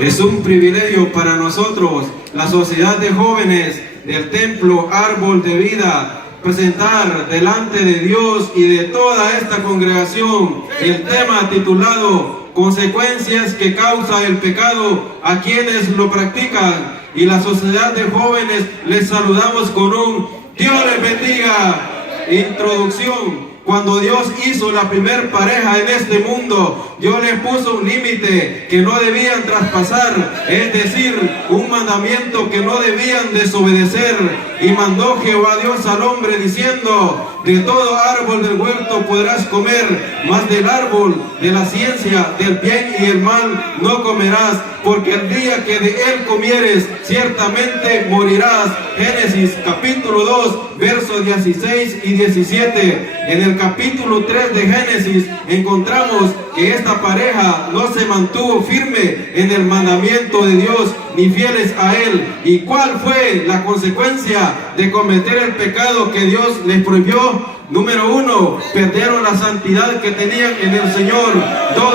Es un privilegio para nosotros, la Sociedad de Jóvenes del Templo Árbol de Vida, presentar delante de Dios y de toda esta congregación el tema titulado Consecuencias que causa el pecado a quienes lo practican. Y la Sociedad de Jóvenes les saludamos con un Dios les bendiga. Introducción. Cuando Dios hizo la primer pareja en este mundo, Dios les puso un límite que no debían traspasar, es decir, un mandamiento que no debían desobedecer. Y mandó Jehová Dios al hombre diciendo: de todo árbol del huerto podrás comer, mas del árbol de la ciencia del bien y el mal no comerás, porque el día que de él comieres, ciertamente morirás. Génesis capítulo 2, versos 16 y 17. En el capítulo 3 de Génesis encontramos que esta pareja no se mantuvo firme en el mandamiento de Dios, ni fieles a él. ¿Y cuál fue la consecuencia de cometer el pecado que Dios les prohibió? Número 1, perdieron la santidad que tenían en el Señor. 2,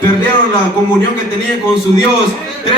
perdieron la comunión que tenían con su Dios. 3,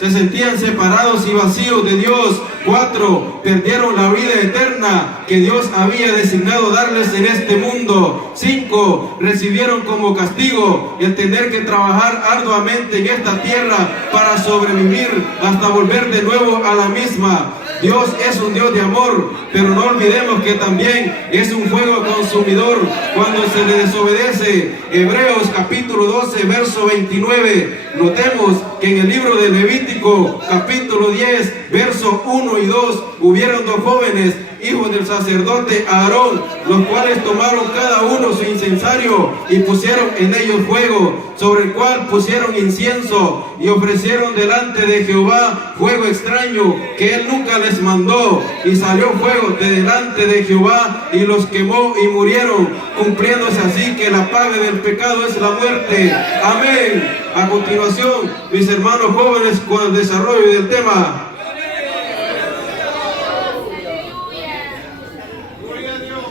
se sentían separados y vacíos de Dios. 4, perdieron la vida eterna que Dios había designado darles en este mundo. 5, recibieron como castigo el tener que trabajar arduamente en esta tierra para sobrevivir hasta volver de nuevo a la misma. Dios es un Dios de amor, pero no olvidemos que también es un fuego consumidor cuando se le desobedece. Hebreos capítulo 12, verso 29. Notemos que en el libro de Levítico capítulo 10, verso 1 y 2, hubieron dos jóvenes, hijos del sacerdote Aarón, los cuales tomaron cada uno su incensario y pusieron en ellos fuego, sobre el cual pusieron incienso y ofrecieron delante de Jehová fuego extraño que él nunca les mandó, y salió fuego de delante de Jehová y los quemó y murieron, cumpliéndose así que la paga del pecado es la muerte. Amén. A continuación, mis hermanos jóvenes, con el desarrollo del tema.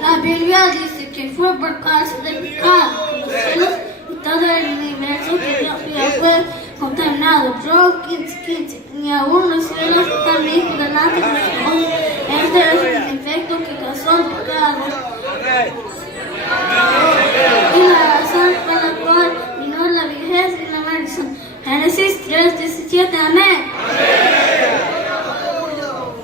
La Biblia dice que fue por causa del pecado que los cielos y todo el universo que Dios fue contra ganado. Yo 15, ni aún los cielos están limpios delante de nosotros. Este es el efecto que causó el pecado. Y la razón por la cual vino la vejez y la maldición. Génesis 3:17. Amén.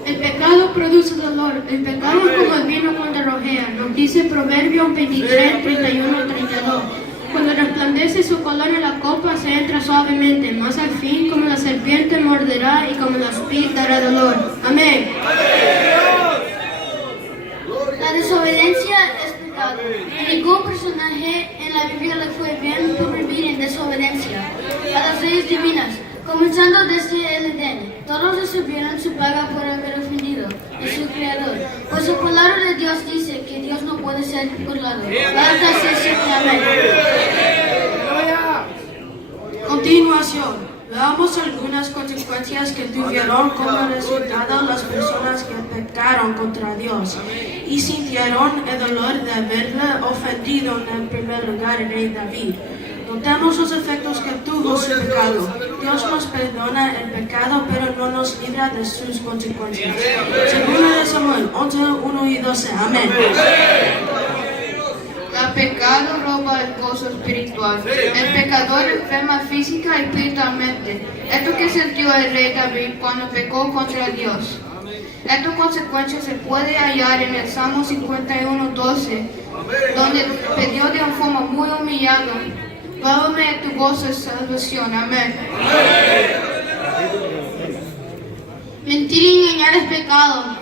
El pecado produce dolor. El pecado es como el vino cuando rojea. Nos dice Proverbios 23, 31 al 32. Cuando resplandece su color en la copa se entra suavemente, mas al fin como la serpiente morderá y como la espía dará dolor. Amén. La desobediencia es pecado. A ningún personaje en la Biblia le fue bien por vivir en desobediencia a las leyes divinas, comenzando desde el Edén. Todos recibieron su paga por haber ofendido a su Creador. Pues la palabra de Dios dice que Dios no puede ser burlado. Gálatas 6:7. Amén. Continuación, veamos algunas consecuencias que tuvieron como resultado las personas que pecaron contra Dios y sintieron el dolor de haberle ofendido en el primer lugar el rey David. Notemos los efectos que tuvo su pecado. Dios nos perdona el pecado, pero no nos libra de sus consecuencias. Segunda de Samuel 11, 1 y 12. Amén. El pecado roba el gozo espiritual. El pecador enferma física y espiritualmente. Esto que sintió el rey David cuando pecó contra Dios. Esta consecuencia se puede hallar en el Salmo 51:12, donde pidió de una forma muy humillada: "Lávame tu gozo de salvación". Amén. Mentir y engañar es pecado.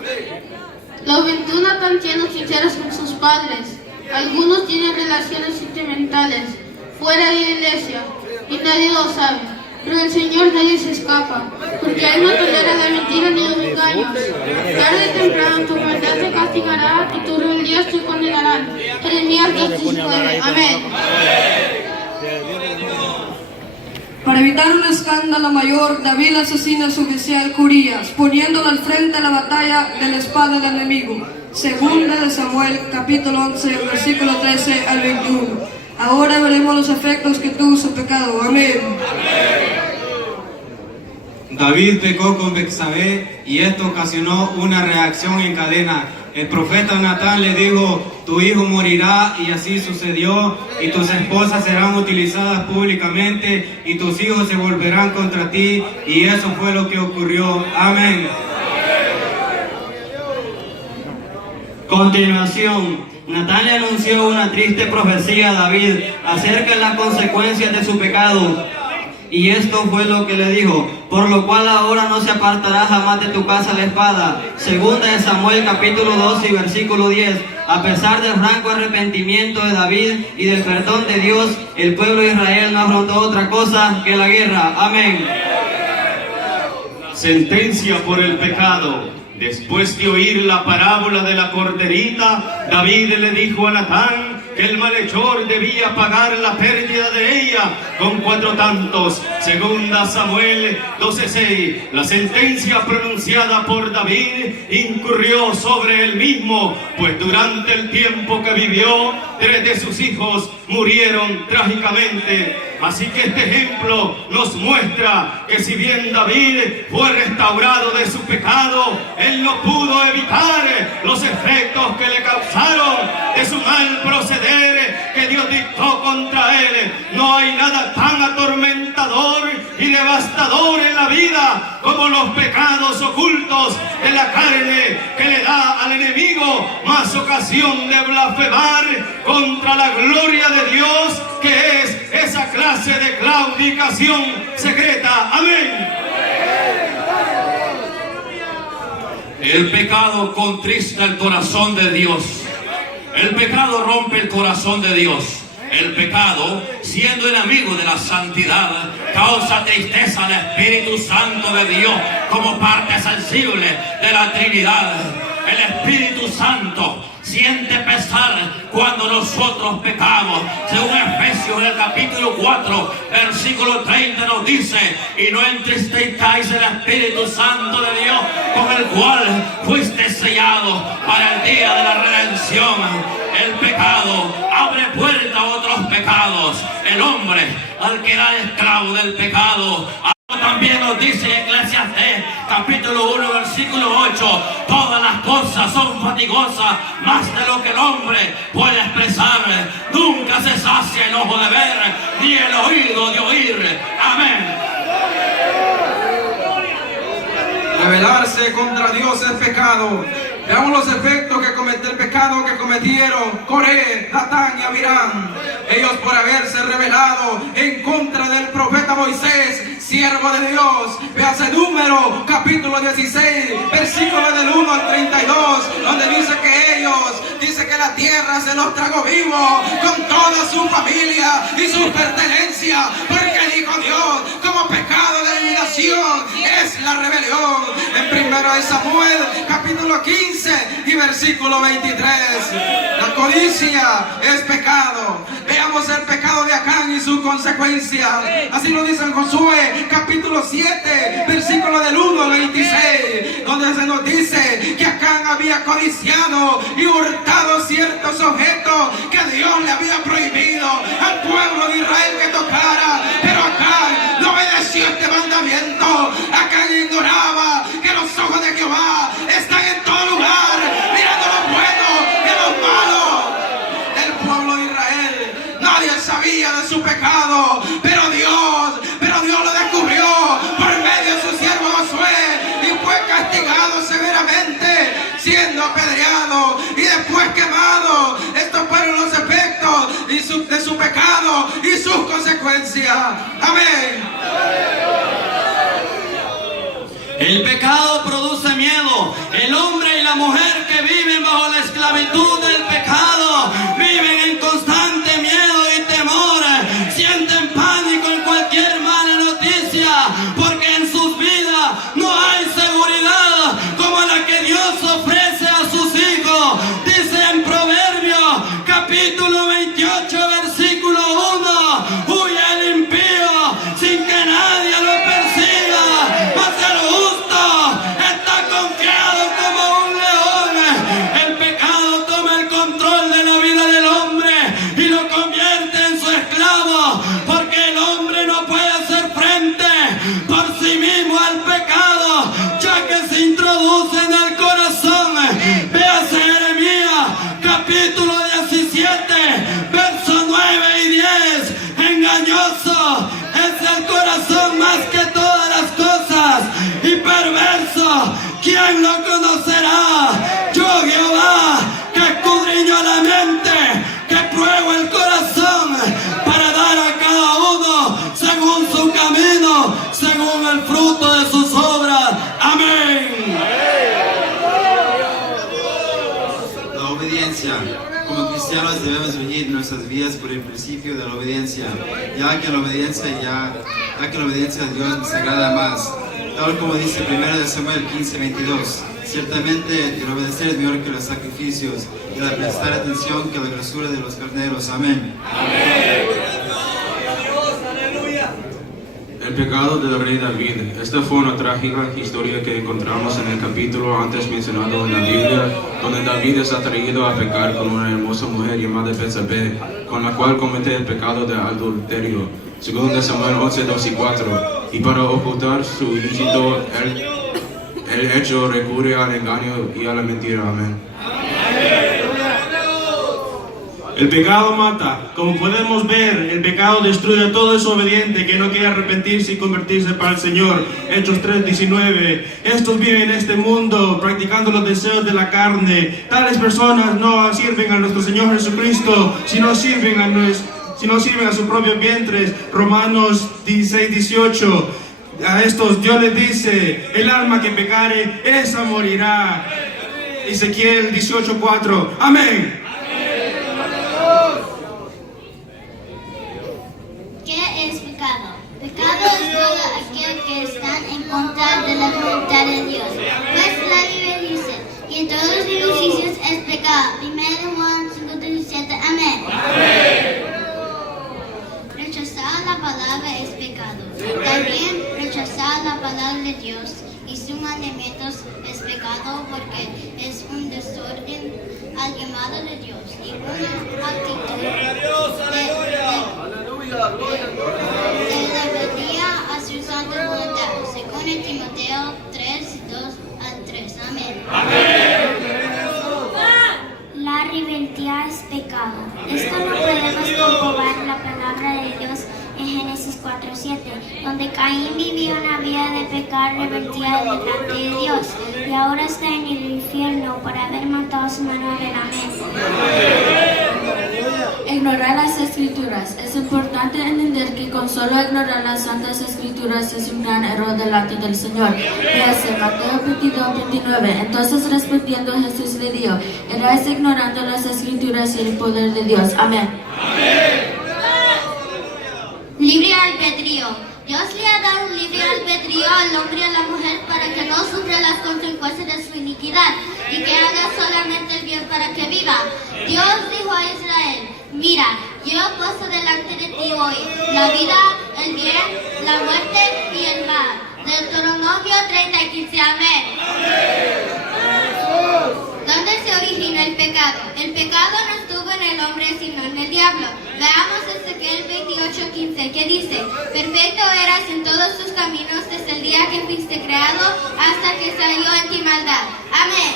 La juventud no están siendo sinceros con sus padres. Algunos tienen relaciones sentimentales fuera de la iglesia y nadie lo sabe. Pero el Señor nadie se escapa, porque Él no tolera la mentira ni los engaños. Tarde o temprano tu maldad te castigará y tu rebeldía te condenará. Jeremías 2:19. Amén. Para evitar un escándalo mayor, David asesina a su oficial Urías, poniéndolo al frente de la batalla de la espada del enemigo. Segunda de Samuel, capítulo 11, versículo 13 al 21. Ahora veremos los efectos que tuvo su pecado. Amén. David pecó con Betsabé y esto ocasionó una reacción en cadena. El profeta Natán le dijo: tu hijo morirá, y así sucedió, y tus esposas serán utilizadas públicamente, y tus hijos se volverán contra ti, y eso fue lo que ocurrió. Amén. Continuación, Natán le anunció una triste profecía a David acerca de las consecuencias de su pecado. Y esto fue lo que le dijo: por lo cual ahora no se apartará jamás de tu casa la espada. Segunda de Samuel capítulo 12 y versículo 10. A pesar del franco arrepentimiento de David y del perdón de Dios, el pueblo de Israel no afrontó otra cosa que la guerra. Amén. Sentencia por el pecado. Después de oír la parábola de la corderita, David le dijo a Natán que el malhechor debía pagar la pérdida de ella con 4 tantos. Segunda Samuel 12:6. La sentencia pronunciada por David incurrió sobre él mismo, pues durante el tiempo que vivió, 3 de sus hijos murieron trágicamente. Así que este ejemplo nos muestra que si bien David fue restaurado de su pecado, él no pudo evitar los efectos que le causaron de su mal proceder que Dios dictó contra él. No hay nada tan atormentador y devastador en la vida como los pecados ocultos de la carne, que le da al enemigo más ocasión de blasfemar contra la gloria de Dios, que es esa clase de claudicación secreta. Amén. El pecado contrista el corazón de Dios. El pecado rompe el corazón de Dios. El pecado, siendo enemigo de la santidad, causa tristeza al Espíritu Santo de Dios como parte sensible de la Trinidad. El Espíritu Santo siente pesar cuando nosotros pecamos. Según Efesios en el capítulo 4, versículo 30 nos dice: y no entristezcáis el Espíritu Santo de Dios, con el cual fuiste sellados para el día de la redención. El pecado abre puerta a otros pecados. El hombre, al quedar esclavo del pecado, También nos dice Eclesiastés, capítulo 1, versículo 8, todas las cosas son fatigosas, más de lo que el hombre puede expresar. Nunca se sacia el ojo de ver, ni el oído de oír. Amén. Rebelarse contra Dios es pecado. Veamos los efectos del pecado que cometieron Coré, Datán y Abiram. Ellos por haberse rebelado en contra del profeta Moisés, siervo de Dios. Véase Número, capítulo 16, versículo del 1 al 32, donde dice que la tierra se los tragó vivo con toda su familia y su pertenencia, porque dijo Dios, como pecado de eliminación es la rebelión. En 1 Samuel, capítulo 15 y versículo 23, la codicia es pecado. Veamos el pecado de Acán y su consecuencia. Así lo dice en Josué, capítulo 7, versículo del 1 al 26, donde se nos dice que Acán había codiciado y hurtado ciertos objetos que Dios le había prohibido al pueblo de Israel que tocara, pero Acán no obedeció este mandamiento. Acán ignoraba que los ojos de Jehová están en todo lugar, mirando lo bueno y lo malo del pueblo de Israel. Nadie sabía de su pecado, pero Dios lo descubrió por medio de su siervo Josué y fue castigado severamente, siendo apedreado y después quemado. Estos fueron los efectos de su pecado y sus consecuencias. Amén. El pecado produce miedo. El hombre y la mujer que viven bajo la esclavitud del pecado viven en constante miedo y temor. Sienten pánico en cualquier mala noticia, porque en sus vidas no hay seguridad como la que Dios ofrece a sus hijos. Dice en Proverbios, capítulo 28, versículo 1, huye el impío sin que nadie lo persiga, mas el justo está confiado como un león. El pecado toma el control de la vida del hombre y lo convierte en su esclavo, porque el hombre no puede hacer frente por sí mismo al pecado, ya que se introduce en el corazón. Véase Jeremías, capítulo 17, versos 9 y 10. Engañoso es el corazón más que todas las cosas, y perverso, ¿quién lo conocerá? Yo, Jehová, que escudriño la mente, que pruebo el corazón, para dar a cada uno según su camino, según el fruto de sus obras. Amén. La obediencia. Como cristianos debemos vivir nuestras vidas por el principio de la obediencia, ya que la obediencia a Dios nos agrada más. Tal como dice 1 Samuel 15, 22. Ciertamente el obedecer es mejor que los sacrificios, y el prestar atención que la grosura de los carneros. Amén. El pecado del rey David. Esta fue una trágica historia que encontramos en el capítulo antes mencionado en la Biblia, donde David es atraído a pecar con una hermosa mujer llamada Betsabé, con la cual comete el pecado de adulterio, según de Samuel 11, 2 y 4. Y para ocultar su ilícito, el hecho recurre al engaño y a la mentira. Amén. El pecado mata. Como podemos ver, el pecado destruye a todo desobediente que no quiere arrepentirse y convertirse para el Señor. Hechos 3:19. Estos viven en este mundo practicando los deseos de la carne. Tales personas no sirven a nuestro Señor Jesucristo, sino sirven a sus propios vientres. Romanos 16:18. A estos Dios les dice: el alma que pecare, esa morirá. Ezequiel 18:4. Amén. ¿Qué es pecado? Pecado es todo aquel que está en contra de la voluntad de Dios. Pues la Biblia dice: y en todos los ejercicios es pecado. 1 Juan 5:17. Amén. Rechazar la palabra es pecado. También rechazar la palabra de Dios y sus mandamientos es pecado, porque es un desorden al llamado de Dios y una actitud de rebeldía a su santa voluntad. Caín vivió una vida de pecado rebeldía delante de Dios y ahora está en el infierno por haber matado a su hermano Abel. Amén. Ignorar las escrituras. Es importante entender que con solo ignorar las santas escrituras es un gran error delante del Señor. Fíjese, Mateo 22:29. Entonces respondiendo Jesús le dijo, erais ignorando las escrituras y el poder de Dios. Amén. Libre albedrío. Dios le ha dado un libre albedrío al hombre y a la mujer para que no sufra las consecuencias de su iniquidad y que haga solamente el bien para que viva. Dios dijo a Israel, mira, yo he puesto delante de ti hoy la vida, el bien, la muerte y el mal. Deuteronomio 30:15. Amén. ¿Dónde se origina el pecado? El pecado no estuvo en el hombre sino en el diablo. Veamos Ezequiel 28:15 que dice, perfecto eras en todos tus caminos desde el día que fuiste creado hasta que salió en ti maldad. Amén.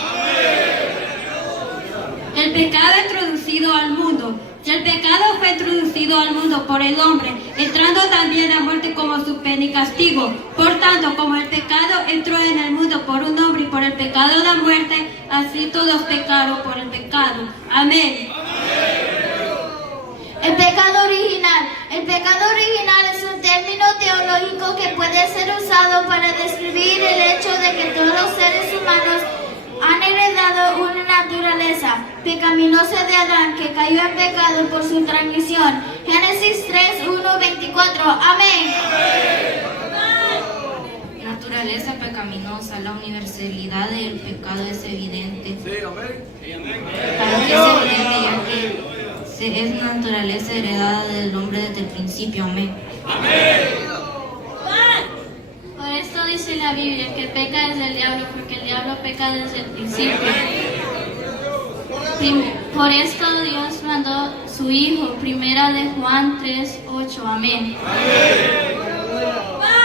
El pecado introducido al mundo. El pecado fue introducido al mundo por el hombre, entrando también a muerte como su pena y castigo. Por tanto, como el pecado entró en el mundo por un hombre y por el pecado la muerte, así todos pecaron por el pecado. Amén. El pecado original. El pecado original es un término teológico que puede ser usado para describir el hecho de que todos los seres humanos han heredado una naturaleza pecaminosa de Adán que cayó en pecado por su transgresión. Génesis 3:1-24. Amén. Naturaleza pecaminosa, la universalidad del pecado es evidente. Para que es evidente ya que es naturaleza heredada del hombre desde el principio. Amén. Por esto dice la Biblia que peca es el diablo, porque el diablo peca desde el principio. Por esto Dios mandó su Hijo, 1 de Juan 3:8. Amén.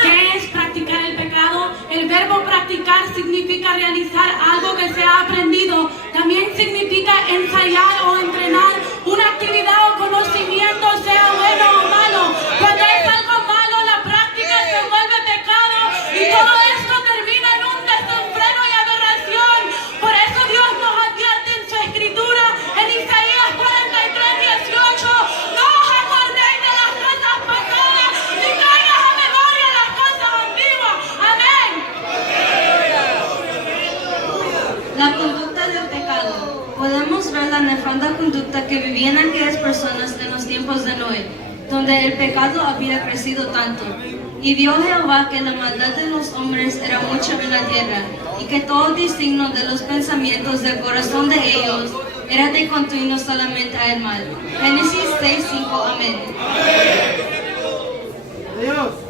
¿Qué es practicar el pecado? El verbo practicar significa realizar algo que se ha aprendido. También significa ensayar o entrenar una actividad o conocimiento, sea bueno o malo. Cuando es algo malo, la práctica se vuelve pecado y todo esto termina en un desenfreno y aberración. Por eso Dios nos advierte en su escritura, en Isaías 43:18, no os acordéis de las cosas pasadas, ni traigas a memoria las cosas antiguas. Amén. La conducta del pecado. Podemos ver la nefanda conducta que vivían aquellas personas en los tiempos de Noé, donde el pecado había crecido tanto. Y vio Jehová que la maldad de los hombres era mucha en la tierra, y que todo designio de los pensamientos del corazón de ellos era de continuo solamente al mal. Génesis 6:5. Amén.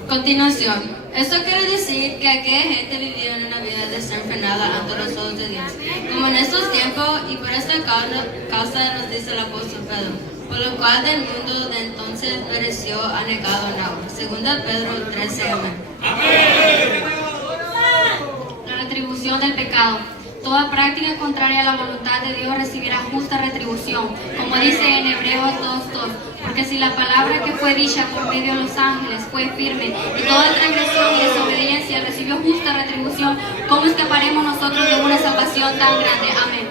Continuación. Esto quiere decir que aquella gente vivía en una vida desenfrenada ante los ojos de Dios, como en estos tiempos, y por esta causa nos dice el apóstol Pedro, por lo cual del mundo de entonces pereció anegado en agua. 2 Pedro 13. Amén. La retribución del pecado. Toda práctica contraria a la voluntad de Dios recibirá justa retribución, como dice en Hebreos 2:2, porque si la palabra que fue dicha por medio de los ángeles fue firme y toda transgresión y desobediencia recibió justa retribución, ¿cómo escaparemos nosotros de una salvación tan grande? Amén.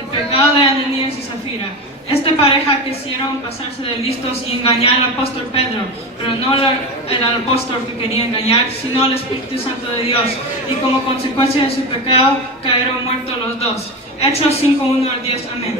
El pecado de Ananías y Zafira. Esta pareja quisieron pasarse de listos y engañar al apóstol Pedro, pero no era el apóstol que quería engañar, sino el Espíritu Santo de Dios, y como consecuencia de su pecado cayeron muertos los dos. Hechos 5:1-10. Amén.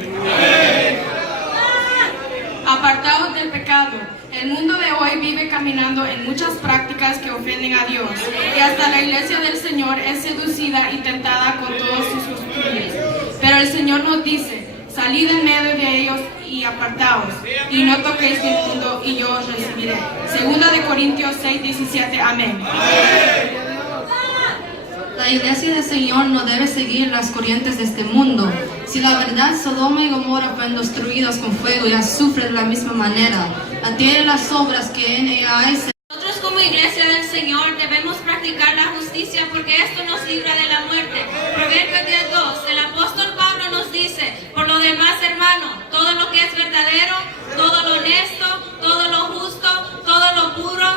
Apartados del pecado. El mundo de hoy vive caminando en muchas prácticas que ofenden a Dios, y hasta la iglesia del Señor es seducida y tentada con todas sus costumbres. Pero el Señor nos dice, salid en medio de ellos y apartaos, y no toquéis el mundo, y yo os recibiré. 2 Corintios 6:17. Amén. La iglesia del Señor no debe seguir las corrientes de este mundo. Si la verdad Sodoma y Gomorra fueron destruidas con fuego y azufre de la misma manera, atiende las obras que en ella hay. Nosotros como iglesia del Señor debemos practicar la justicia porque esto nos libra de la muerte. Proverbios 10:2, el apóstol Pablo nos dice, por lo demás, hermano, todo lo que es verdadero, todo lo honesto, todo lo justo, todo lo puro,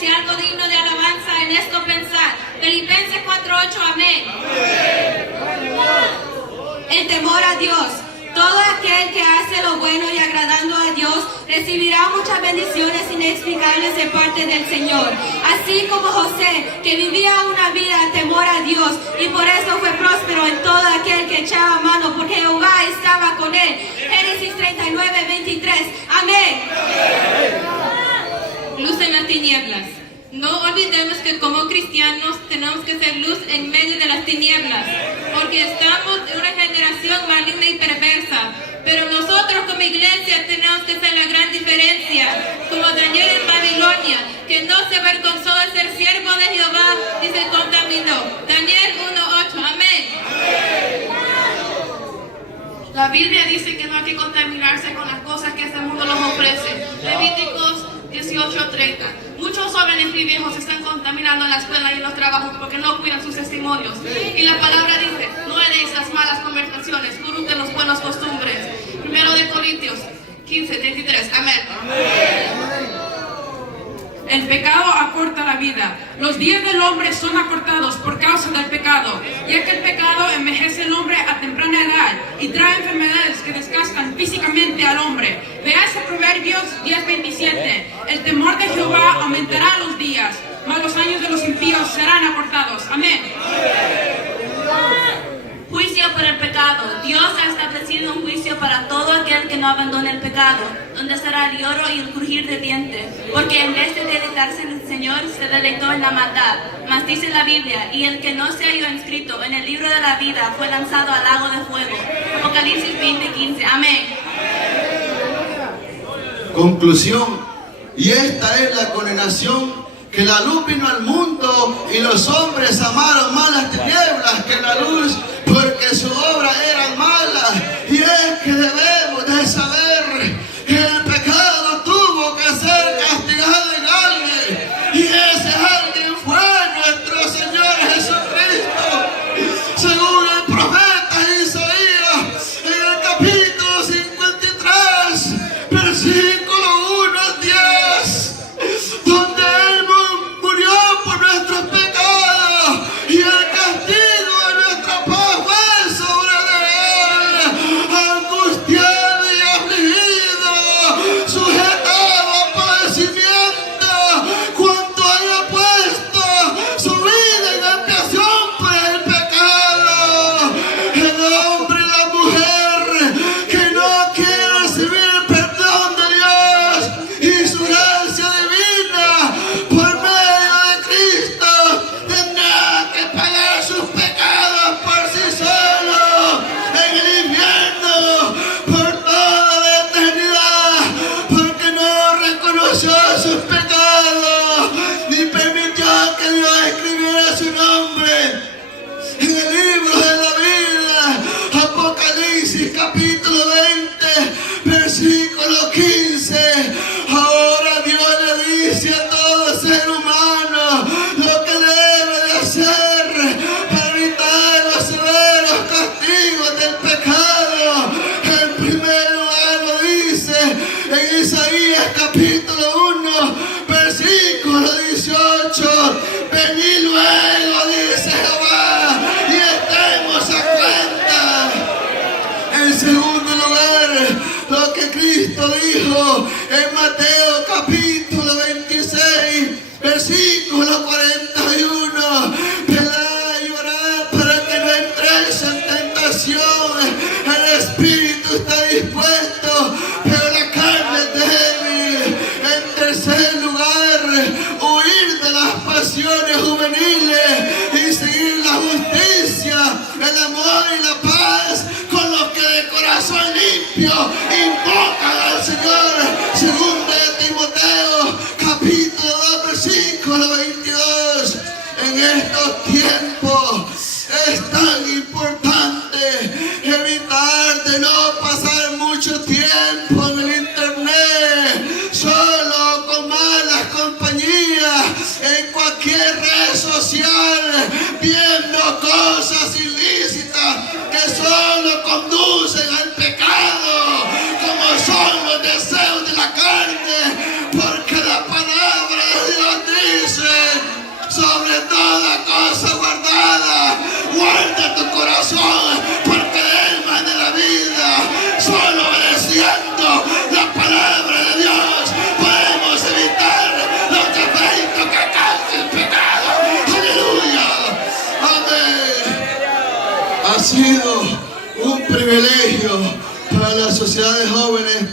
si algo digno de alabanza en esto pensar. Filipenses 4:8, amén. El temor a Dios. Todo aquel que hace lo bueno y agradando a Dios recibirá muchas bendiciones inexplicables de parte del Señor. Así como José, que vivía una vida de temor a Dios y por eso fue próspero en todo aquel que echaba mano, porque Jehová estaba con él. Génesis 39:23. Amén. Luz en las tinieblas. No olvidemos que como cristianos tenemos que ser luz en medio de las tinieblas, porque estamos en una generación maligna y perversa. Pero nosotros como iglesia tenemos que ser la gran diferencia, como Daniel en Babilonia, que no se avergonzó de ser siervo de Jehová y se contaminó. Daniel 1:8, amén. La Biblia dice que no hay que contaminarse con las cosas que este mundo nos ofrece. Levíticos 18:30. Muchos jóvenes y viejos se están contaminando en la escuela y en los trabajos porque no cuidan sus testimonios. Y la palabra dice, no heredéis las malas conversaciones, corrupten las buenas costumbres. 1 Corintios 15:33. Amén. El pecado acorta la vida. Los días del hombre son acortados por causa del pecado, ya que el pecado envejece al hombre a temprana edad y trae enfermedades que desgastan físicamente al hombre. Veas Proverbios 10:27. El temor de Jehová aumentará los días, mas los años de los impíos serán acortados. Amén. Juicio por el pecado. Dios ha establecido un juicio para todo aquel que no abandone el pecado, donde será el lloro y el crujir de dientes, porque en vez de deleitarse en el Señor, se deleitó en la maldad. Mas dice la Biblia, y el que no se halló inscrito en el libro de la vida fue lanzado al lago de fuego. Apocalipsis 20:15. Amén. Conclusión. Y esta es la condenación, que la luz vino al mundo y los hombres amaron más las tinieblas que la luz, porque su obra eran malas. Y es que debemos de saber que el pecado tuvo que ser castigado en alguien, y ese alguien fue nuestro Señor Jesucristo. Según el profeta Isaías, en el capítulo 53, versículo 1 al 10, donde Él murió por nuestros pecados y el castigo de nuestra paz fue sobre Él, angustiado y afligido, sujetado a padecimiento, cuanto haya puesto su vida en expiación por el pecado. El hombre y la mujer que no quiere recibir el perdón de Dios y su gracia divina por medio de Cristo tendrá que pagar sus pecados por sí solo en el infierno por toda la eternidad, porque no reconoció sus pecados ni permitió que Dios escribiera su nombre en el libro de la vida. Apocalipsis capítulo 20, versículo 15. Ahora Dios le dice a todo ser humano lo que debe de hacer para evitar los severos castigos del pecado. En primer lugar lo dice en Isaías capítulo 1, versículo 18. Venid luego, dice Jehová, y estemos a cuenta. En segundo lugar, lo que Cristo dijo en Mateo capítulo 26, versículo 41. Velad y orad para que no entréis en tentación. El espíritu está dispuesto, pero la carne es débil. En tercer lugar, huir de las pasiones juveniles y seguir la justicia, el amor y la paz con los que de corazón limpio invocan al Señor. Segunda de Timoteo capítulo 2, versículo 22. En estos tiempos es tan importante evitar de no pasar mucho tiempo en el internet, solo con malas compañías, en cualquier red social, viendo cosas ilícitas que solo conducen al pecado, como son los deseos de la carne, porque la palabra de Dios dice sociedad de jóvenes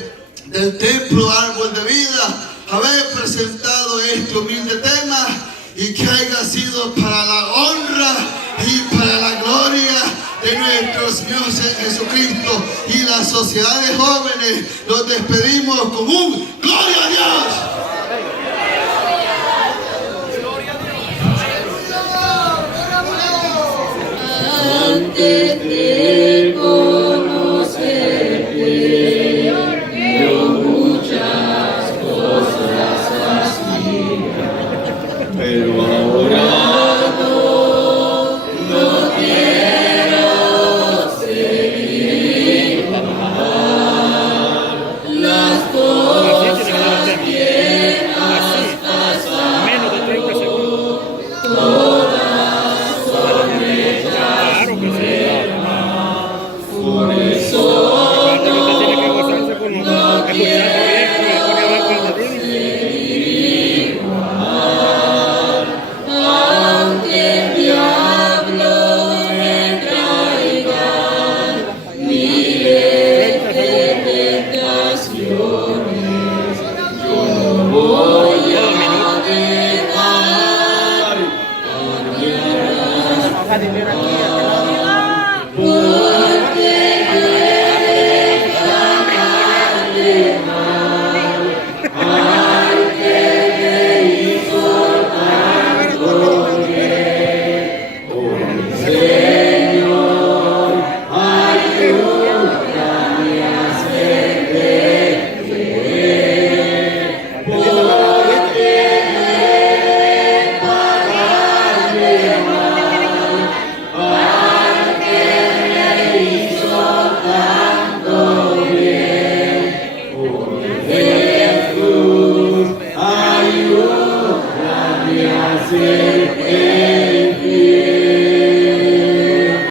del Templo Árbol de Vida haber presentado este humilde tema y que haya sido para la honra y para la gloria de nuestro Señor Jesucristo. Y la sociedad de jóvenes nos despedimos con un gloria a Dios.